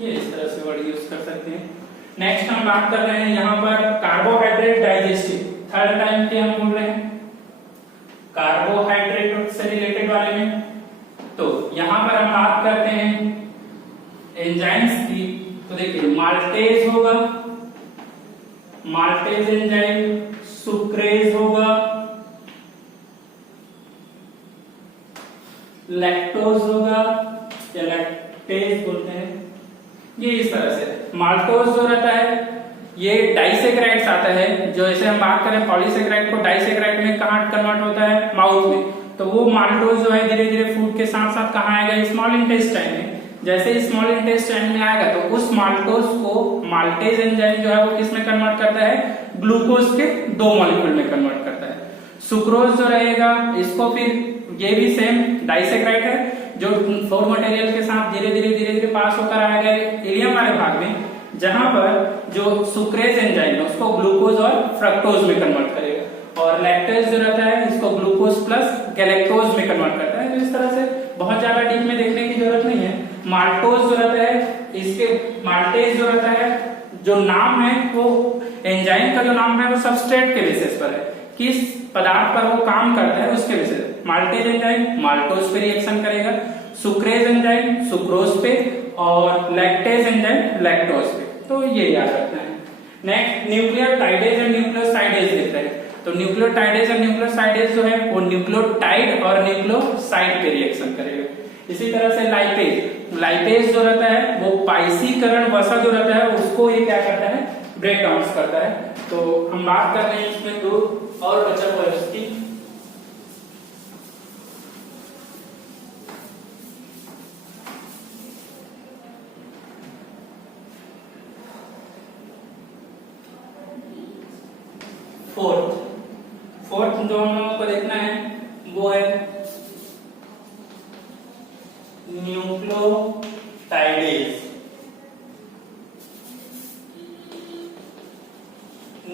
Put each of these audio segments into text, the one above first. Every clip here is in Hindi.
ये इस तरह से वर्ड यूज कर सकते हैं। नेक्स्ट हम बात कर रहे हैं यहाँ पर कार्बोहाइड्रेट डाइजेस्टिव, थर्ड टाइम के हम बोल रहे हैं कार्बोहाइड्रेट से रिलेटेड वाले में। तो यहाँ पर हम बात करते हैं एंजाइम्स की। तो देखिए माल्टेज होगा, माल्टेज एंजाइम, सुक्रेज होगा, लैक्टोज होगा या लैक्टेज बोलते हैं। ये इस तरह से माल्टोज जो रहता है ये डाइसेक्राइड्स आता है। जो ऐसे हम बात करें पॉलीसेक्राइड को डाइसेक्राइड में कहाँ कन्वर्ट होता है, माउथ में। तो वो माल्टोज जो है धीरे धीरे फूड के साथ साथ कहाँ आएगा, स्मॉल इंटेस्टाइन में। जैसे स्मॉल इंटेस्टाइन में आएगा तो उस माल्टोज को माल्टेज एंजाइम जो है वो किस में कन्वर्ट करता है, ग्लूकोज के 2 मॉलिक्यूल में कन्वर्ट करता है। सुक्रोज जो रहेगा इसको फिर ये भी सेम डाइसेक्राइड है जो 4 मटेरियल के साथ धीरे धीरे पास होकर आएगा इलियम वाले भाग में, जहां पर जो सुक्रेज एंजाइम है उसको ग्लूकोज और फ्रक्टोज में कन्वर्ट करेगा। और लैक्टेज जो रहता है इसको ग्लूकोज प्लस गैलेक्टोज में कन्वर्ट करता है। तो इस तरह से बहुत ज्यादा डीप में देखने की जरूरत नहीं है। माल्टोज जो रहता है इसके माल्टेज जो रहता है जो नाम है वो एंजाइम का जो नाम है वो सबस्ट्रेट के बेसिस पर है, किस पदार्थ पर वो काम करता है उसके बेसिस। माल्टेज एंजाइम माल्टोज पे रिएक्शन करेगा, सुक्रेज एंजाइम सुक्रोज पे और लैक्टेज एंजाइम लैक्टोज पे। तो ये याद रखना है। नेक्स्ट न्यूक्लियोटाइडेज और न्यूक्लियोसाइडेज देखते हैं। तो न्यूक्लियोटाइडेज और न्यूक्लियोसाइडेज जो है वो न्यूक्लियोटाइड और न्यूक्लियोसाइड पे रिएक्शन करेगा। इसी तरह से लाइपेज, लाइपेज जो रहता है वो पाइसीकरण वसा जो रहता है उसको ये क्या करता है, ब्रेक डाउन करता है। तो हम बात कर रहे हैं इसमें 2 और बचा हुआ है उसकी। फोर्थ जो हम लोगों को देखना है वो है न्यूक्लियोटाइडेज।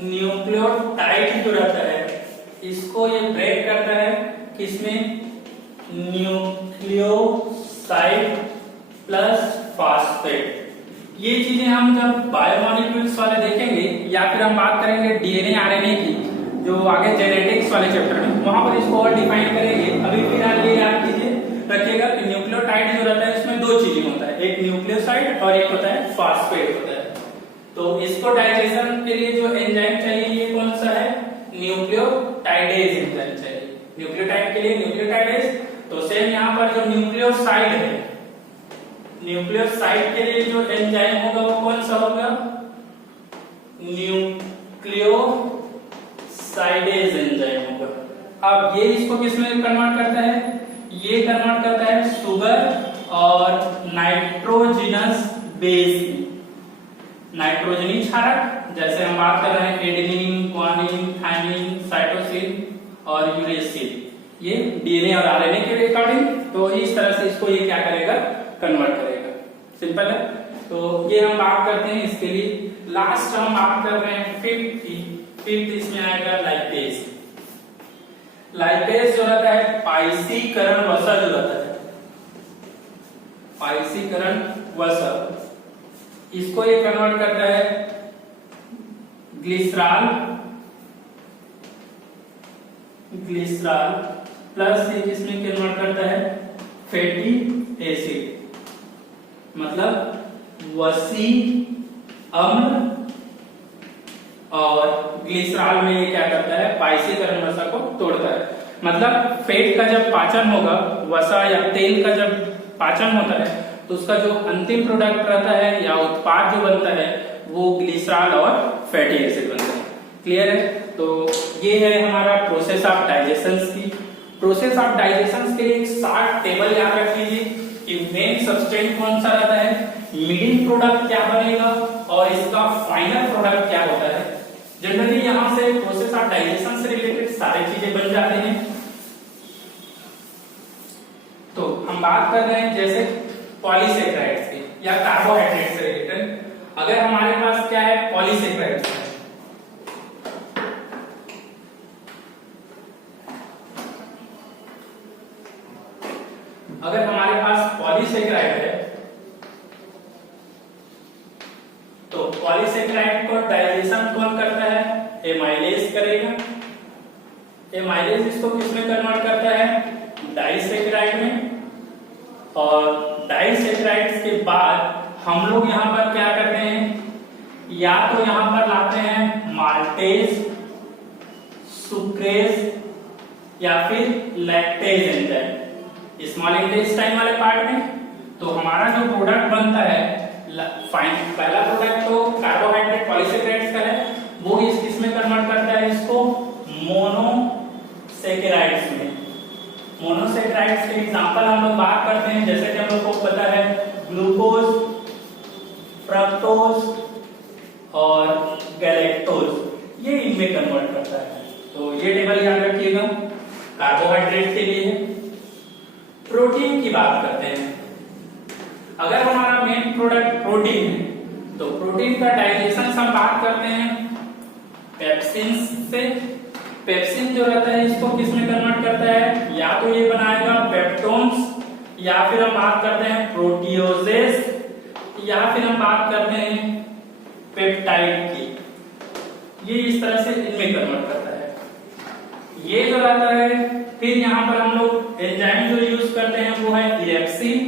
न्यूक्लियोटाइड जो रहता है इसको ये ब्रेक करता है किसमें, न्यूक्लियोसाइड प्लस फास्फेट। ये चीजें हम जब बायोमॉलिक्यूल्स वाले देखेंगे या फिर हम बात करेंगे डीएनए आरएनए की जो आगे जेनेटिक्स वाले चैप्टर में, वहां पर इसको और डिफाइन करेंगे। अभी फिलहाल ये याद कीजिए रखिएगा कि न्यूक्लियोटाइड जो रहता है इसमें 2 चीजें होता है, एक न्यूक्लियोसाइड और एक होता है फास्फेट होता है। तो इसको डाइजेशन के लिए जो एंजाइम चाहिए ये कौन सा है, न्यूक्लियोटाइडेज एंजाइम चाहिए। न्यूक्लियोटाइड के लिए न्यूक्लियोटाइडेज। तो सेम यहाँ पर जो न्यूक्लियोसाइड है, न्यूक्लियोसाइड के लिए जो एंजाइम होगा वो कौन सा होगा, न्यूक्लियोसाइडेज एंजाइम होगा। अब ये इसको किसमें कन्वर्ट करता है, ये कन्वर्ट करता है शुगर और नाइट्रोजिनस बेस में। नाइट्रोजनी क्षारक जैसे हम बात कर रहे हैं एडेनिन, ग्वानिन, थाइमिन, साइटोसिन और यूरेसिल, ये डीएनए और आरएनए के रिकॉर्डिंग। तो इस तरह से इसको ये क्या करेगा, कन्वर्ट करेगा। सिंपल है। तो ये हम बात करते हैं इसके लिए। लास्ट हम बात कर रहे हैं फिफ्थ इसमें आएगा लाइपेज। लाइपेज जो रहता है पाइसीकरण वसा जो रहता है, पाइसीकरण वसा, इसको ये कन्वर्ट करता है ग्लिसरॉल प्लस ये किसमें कन्वर्ट करता है, फैटी एसिड। मतलब वसी अम्ल और ग्लिसरॉल में ये क्या करता है, पाइसीकरण वसा को तोड़ता है। मतलब फैट का जब पाचन होगा, वसा या तेल का जब पाचन होता है तो उसका जो अंतिम प्रोडक्ट रहता है या उत्पाद जो बनता है वो ग्लिसरॉल और फैटी एसिड बनता है। क्लियर है। तो ये है हमारा प्रोसेस ऑफ डाइजेशन की। प्रोसेस ऑफ डाइजेशन के लिए एक शार्ट टेबल याद रख लीजिए कि मेन सब्सटेंस कौन सा रहता है, मिडिल प्रोडक्ट क्या बनेगा और इसका फाइनल प्रोडक्ट क्या होता है। जनरली यहां से प्रोसेस ऑफ डाइजेशन से रिलेटेड सारी चीजें बन जाते हैं। तो हम बात कर रहे हैं जैसे पॉलीसेक्राइड्स की या कार्बोहाइड्रेट से रिलेटेड। अगर हमारे पास क्या है, पॉलीसेक्राइड्स है, अगर हमारे पास पॉलीसेक्राइड है पॉलीसेकेराइड को डाइजेशन कौन करता है? एमाइलेज करेगा। एमाइलेज इसको किसमें कन्वर्ट करता है? डाइसेकेराइड में। और डाइसेकेराइड्स के बाद हम लोग यहाँ पर क्या करते हैं, या तो यहाँ पर लाते हैं माल्टेज, सुक्रेज या फिर लैक्टेज एंजाइम स्मॉल इंटेस्टाइन वाले पार्ट में। तो हमारा जो प्रोडक्ट बनता है, पहला प्रोडक्ट तो कार्बोहाइड्रेट पॉलीसेकेराइड्स का है, वो इस किसमें कन्वर्ट करता है इसको? मोनोसेकेराइड्स में। मोनोसेकेराइड्स के एग्जांपल हम लोग बात करते हैं, जैसे कि हम लोग को पता है ग्लूकोज, फ्रक्टोज और गैलेक्टोज, ये इनमें कन्वर्ट करता है। तो ये टेबल याद रखिएगा, कार्बोहाइड्रेट के लिए। प्रोटीन की बात करते हैं। अगर हमारा मेन प्रोडक्ट प्रोटीन है, तो प्रोटीन का डाइजेशन हम बात करते हैं पेप्सिन से। पेप्सिन जो रहता है इसको किसमें कन्वर्ट करता है? या तो ये बनाएगा पेप्टोन्स, या फिर हम बात करते हैं प्रोटियोजेस, या फिर हम बात करते हैं पेप्टाइड की। ये इस तरह से इनमें कन्वर्ट करता है। ये जो रहता है, फिर यहाँ पर हम लोग एंजाइम जो यूज करते हैं वो है इरेप्सिन।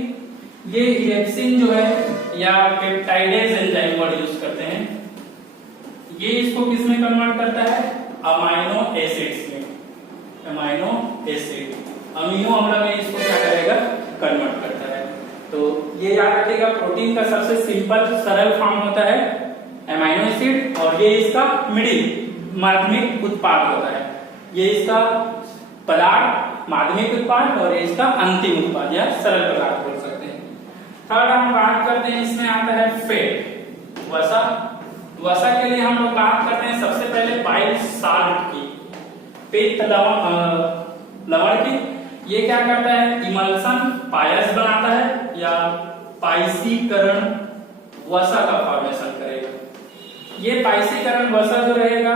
ये इरेप्सिन जो है या पेप्टाइडेज एंजाइम वर्ड यूज करते हैं, ये इसको किसमें कन्वर्ट करता है? अमाइनो एसिड्स में। अमाइनो एसिड, अमीनो अम्ल में इसको क्या करेगा? कन्वर्ट करता है। तो ये याद रखिएगा, प्रोटीन का सबसे सिंपल सरल फॉर्म होता है अमाइनो एसिड, और ये इसका मिडिल माध्यमिक उत्पाद होता है। ये इसका पदार्थ माध्यमिक उत्पाद और ये इसका अंतिम उत्पाद या सरल पदार्थ बोल सकते हैं। थर्ड हम बात करते हैं, इसमें आता है फैट, वसा। वसा के लिए हम लोग बात करते हैं सबसे पहले बाइल साल्ट की, पित्त लवण की। ये क्या करता है? इमल्सन पायस बनाता है या पाइसीकरण वसा का फॉर्मेशन करेगा। ये पाइसीकरण वसा जो रहेगा,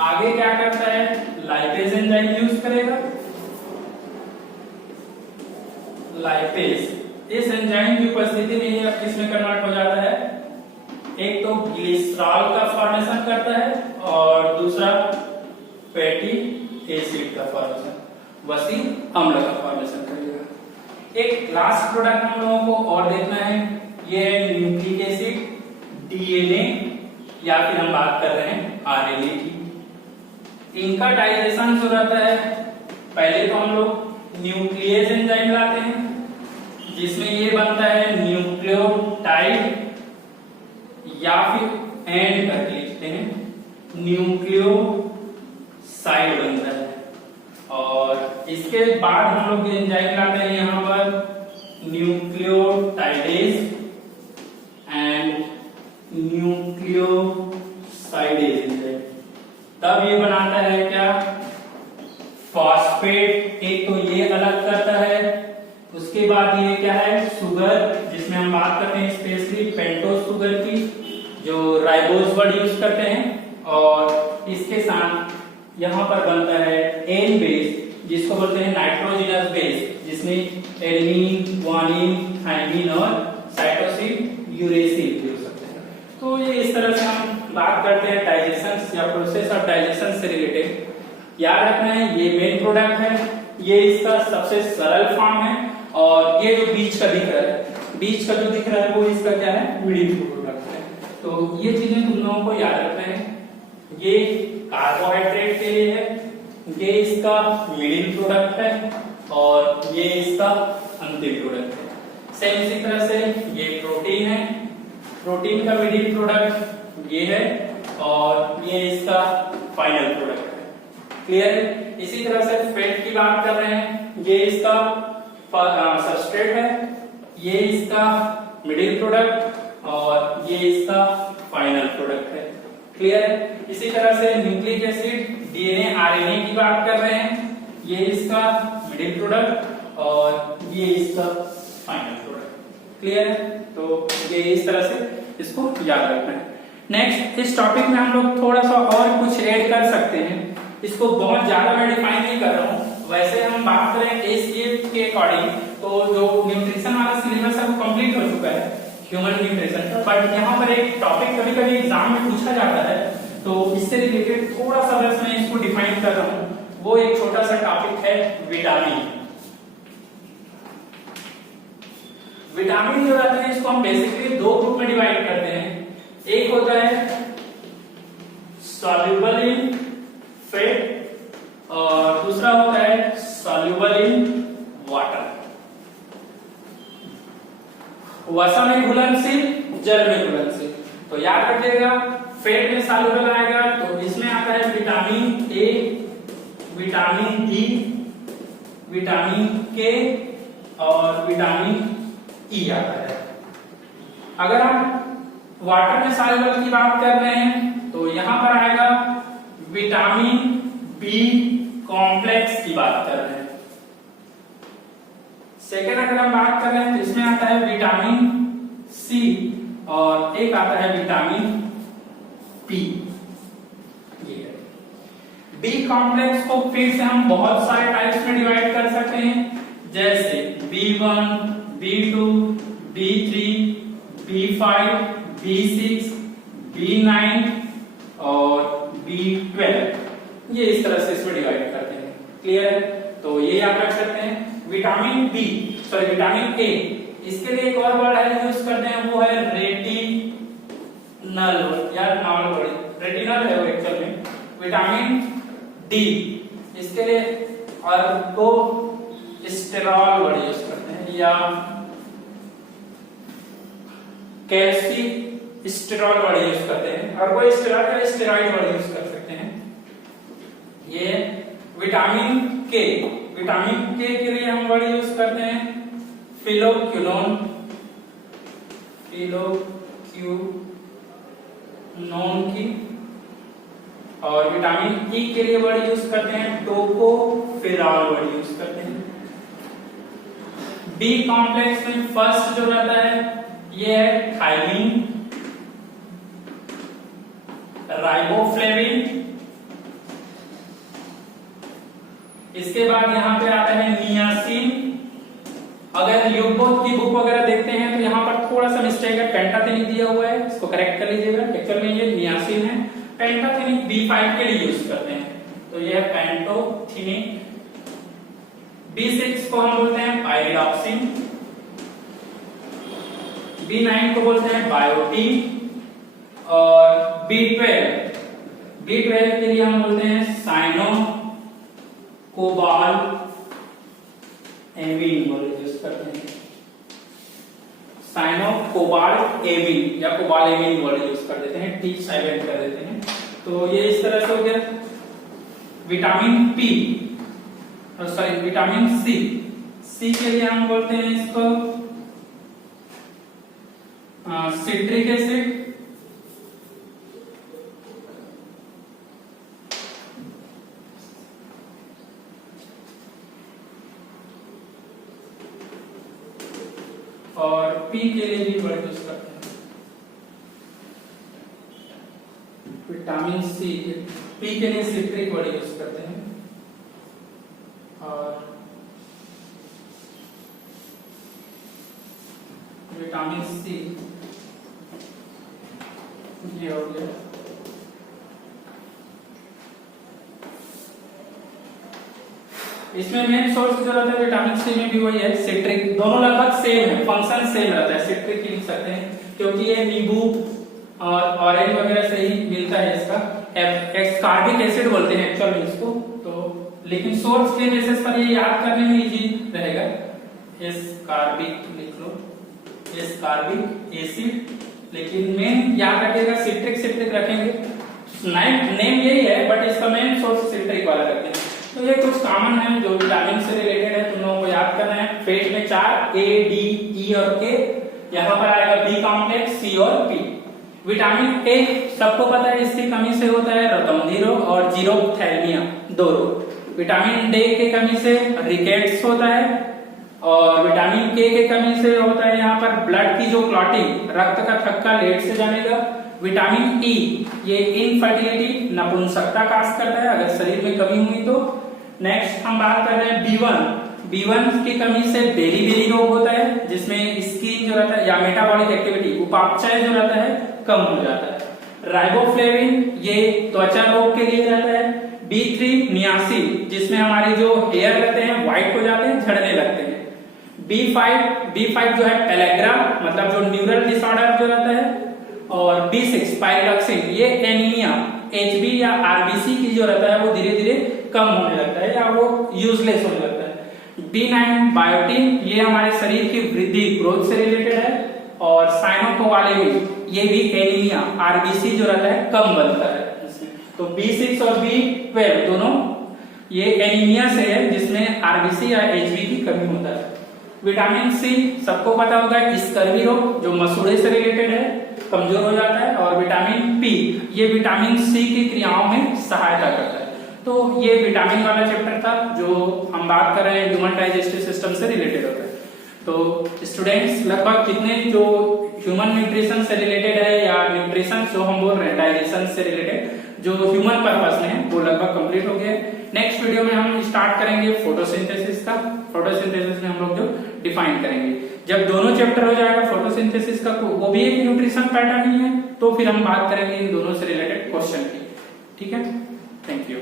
आगे क्या करता है? लाइपेज एंजाइम यूज करेगा। लाइपेज इस एंजाइम की उपस्थिति में ये किसमें कन्वर्ट हो जाता है? एक तो ग्लिसरॉल का फॉर्मेशन करता है और दूसरा फैटी एसिड का फॉर्मेशन, वसी अम्ल का फॉर्मेशन करेगा। एक लास्ट प्रोडक्ट हम लोगों को और देखना है, ये है न्यूक्लिक एसिड, डीएनए, या फिर हम बात कर रहे हैं आरएनए की। इनका डाइजेशन जो रहता है, पहले तो हम लोग न्यूक्लियेज एंजाइम लाते हैं, जिसमें ये बनता है न्यूक्लियोटाइड, या फिर एंड करके लिखते हैं न्यूक्लियोसाइड बनता है। और इसके बाद हम लोग एंजाइम लाते हैं यहाँ पर न्यूक्लियोटाइडेज एंड न्यूक्लियोसाइडेज एंजाइम। तब ये बनाता है क्या? फॉस्फेट। एक तो ये अलग करता है, उसके बाद ये क्या है? शुगर, जिसमें हम बात करते हैं स्पेशली पेंटोज शुगर की, जो राइबोज वर्ड यूज करते हैं। और इसके साथ यहाँ पर बनता है एन बेस, जिसको बोलते हैं नाइट्रोजिनस बेस, जिसमें एडेनिन, ग्वानिन, थाइमिन और साइटोसिन, यूरेसिल यूज करते हैं। तो ये इस तरह से हम बात करते हैं डाइजेशन या प्रोसेस ऑफ डाइजेशन से रिलेटेड। याद रखना है, ये मेन प्रोडक्ट है, ये इसका सबसे सरल फॉर्म है, और ये जो बीच का दिख रहा है, बीच का जो दिख रहा है वो इसका क्या है? मिडिल प्रोडक्ट है। तो ये चीजें तुम लोगों को याद रखना है। ये कार्बोहाइड्रेट के लिए है, ये इसका मिडिल प्रोडक्ट है, और ये इसका अंतिम प्रोडक्ट है। सेम इसी तरह से ये प्रोटीन है, प्रोटीन का मिडिल प्रोडक्ट ये है, और ये इसका फाइनल प्रोडक्ट है। क्लियर है? इसी तरह से फैट की बात कर रहे हैं, ये इसका सबस्ट्रेट है, ये इसका मिडिल प्रोडक्ट, और ये इसका फाइनल प्रोडक्ट है। क्लियर है? इसी तरह से न्यूक्लिक एसिड, डीएनए, आरएनए की बात कर रहे हैं, ये इसका मिडिल प्रोडक्ट और ये इसका फाइनल प्रोडक्ट। क्लियर है? तो ये इस तरह से इसको याद रखना है। नेक्स्ट, इस टॉपिक में हम लोग थोड़ा सा और कुछ ऐड कर सकते हैं। इसको बहुत ज्यादा मैं डिफाइन नहीं कर रहा हूँ। वैसे हम बात करें एससीएफ के अकॉर्डिंग, तो जो न्यूट्रिशन वाला सिलेबस है वो कंप्लीट हो चुका है। Human nutrition. बट यहाँ पर एक टॉपिक कभी कभी एग्जाम में पूछा जाता है, तो इससे रिलेटेड थोड़ा सा बस मैं इसको डिफाइन कर रहा हूँ। वो एक छोटा सा टॉपिक है विटामिन। विटामिन जो रहते हैं इसको हम बेसिकली दो ग्रुप में डिवाइड करते हैं। एक होता है सॉल्युबल इन फैट और दूसरा होता है सॉल्युबल इन वाटर। वसा में घुलनशील, जल में घुलनशील। तो याद रखिएगा, फैट में सॉल्युबल आएगा तो इसमें आता है vitamin A, vitamin D, vitamin के और विटामिन ई आता है। अगर हम वाटर में सॉल्युबल की बात कर रहे हैं तो यहां पर आएगा विटामिन बी कॉम्प्लेक्स की बात कर रहे हैं। सेकेंड अगर हम बात कर रहे हैं तो इसमें आता है विटामिन सी और एक आता है विटामिन बी। बी कॉम्प्लेक्स को फिर से हम बहुत सारे टाइप्स में डिवाइड कर सकते हैं, जैसे B1, B2, B3, B5, B6, B9 और B12। ये इस तरह से इसमें डिवाइड करते हैं। क्लियर है? तो ये याद रख सकते हैं। Vitamin B, sorry vitamin A, इसके लिए एक और वर्ड है यूज करते हैं, वो है रेटिनल या नॉन वर्ड, रेटिनल है वो एक्चुअल में। विटामिन डी, इसके लिए अर्गो स्टेरॉल वर्ड यूज करते हैं या कैल्सी स्टेरॉल वर्ड यूज करते हैं। अर्गो स्टेरॉल या स्टेरॉइड वर्ड यूज कर सकते हैं। ये विटामिन के, विटामिन के लिए हम वर्ड यूज करते हैं फिलोक्विनोन, फिलोक्विनोन की। और विटामिन ई के लिए वर्ड यूज करते हैं टोकोफेरॉल वर्ड यूज करते हैं। बी कॉम्प्लेक्स में फर्स्ट जो रहता है ये है थायमिन, राइबोफ्लेविन। इसके बाद यहां पे आता है नियासिन। अगर यूपोथ की बुक वगैरह देखते हैं तो यहाँ पर थोड़ा सा मिस्टेक है, पेंटाथेनिक दिया हुआ है, इसको करेक्ट कर लीजिएगा। एक्चुअल में ये नियासिन है, पेंटाथेनिक B5 के लिए यूज करते हैं, तो ये है पेंटोथेनिक। B6 को हम बोलते हैं पायरिडॉक्सिन, B9 को बोलते हैं बायोटीन और B12 के लिए हम बोलते हैं साइनो कोबाल एविन यूज करते हैं। साइनो कोबाल एविन या कोबाल एविन वर्ड यूज कर देते हैं, टी साइलेंट कर देते हैं। तो ये इस तरह से हो गया। Vitamin P, sorry vitamin C, C के लिए हम बोलते हैं इसको सिट्रिक एसिड। और पी के लिए भी वर्ड यूज करते हैं विटामिन सी, पी के लिए सिट्रिक वर्ड यूज करते हैं। और विटामिन सी ये हो गया। इसमें मेन सोर्स जो रहता है विटामिन सी में भी वही है सिट्रिक, दोनों लगभग सेम है, फंक्शन सेम रहता है। सिट्रिक लिख सकते हैं क्योंकि ये नींबू और ऑरेंज वगैरह से ही मिलता है इसका। एस्कॉर्बिक एसिड बोलते हैं एक्चुअल में इसको, तो लेकिन सोर्स के बेसिस पर ये याद करने में इजी रहेगा। एस्कॉर्बिक लिख लो, एस्कॉर्बिक एसिड, लेकिन मेन याद रखिएगा सिट्रिक रखेंगे। नेम यही है बट इसका मेन सोर्स सिट्रिक वाला रखते हैं। तो ये कुछ कॉमन है जो विटामिन से रिलेटेड है, तुम लोगों को याद करना है। पेट में 4 A, D, E और K, यहाँ पर आएगा B कॉम्प्लेक्स, C और P। विटामिन A सबको पता है, इसकी कमी से होता है रतौंधी रोग और जीरोथैल्मिया, 2 रोग। विटामिन D की कमी से रिकेट्स होता है और विटामिन K की कमी से होता है यहाँ पर ब्लड की जो क्लॉटिंग, रक्त का थक्का लेट से जमेगा। विटामिन E ये इनफर्टिलिटी, नपुंसकता काज करता है अगर शरीर में कमी हुई तो। नेक्स्ट हम बात कर रहे हैं B1, B1 की कमी से बेरी रोग होता है, जिसमें स्किन जो रहता है या मेटाबॉलिक एक्टिविटी उपापचय जो रहता है कम हो जाता है। राइबोफ्लेविन ये त्वचा रोग के लिए रहता है। B3 नियासिन, जिसमें हमारे जो हेयर रहते हैं व्हाइट हो जाते हैं, झड़ने लगते हैं। B5 जो है पेलेग्रा, मतलब जो न्यूरल डिसऑर्डर जो रहता है। और B6 पाइरोक्सिन, ये एनीमिया, HB या RBC की जो रहता है वो धीरे धीरे कम होने लगता है या वो यूजलेस होने लगता है। B9 बायोटिन, ये हमारे शरीर की वृद्धि ग्रोथ से रिलेटेड है। और साइनोकोवालेमिन, ये भी एनीमिया, RBC जो रहता है कम बनता है इसमें। तो B6 और B12 दोनों ये एनीमिया से है, जिसमें RBC या HB की कमी होता है। विटामिन सी सबको पता होगा, स्कर्वी रोग जो मसूड़े से रिलेटेड है, कमजोर हो जाता है। और विटामिन पी, ये विटामिन सी की क्रियाओं में सहायता करता है। तो ये विटामिन वाला चैप्टर था जो हम बात कर रहे हैं ह्यूमन डाइजेस्टिव सिस्टम से रिलेटेड होता है। तो स्टूडेंट्स, लगभग कितने जो ह्यूमन न्यूट्रिशन से रिलेटेड है या न्यूट्रिशन जो हम बोल रहे हैं डाइजेशन से रिलेटेड जो ह्यूमन पर्पस में है वो लगभग कंप्लीट हो गया। नेक्स्ट वीडियो में हम स्टार्ट करेंगे फोटोसिंथेसिस का। फोटोसिंथेसिस में हम लोग जो डिफाइन करेंगे, जब दोनों चैप्टर हो जाएगा फोटोसिंथेसिस का, वो भी एक न्यूट्रिशन पैटर्न ही है, तो फिर हम बात करेंगे इन दोनों से रिलेटेड क्वेश्चन की। ठीक है, थैंक यू।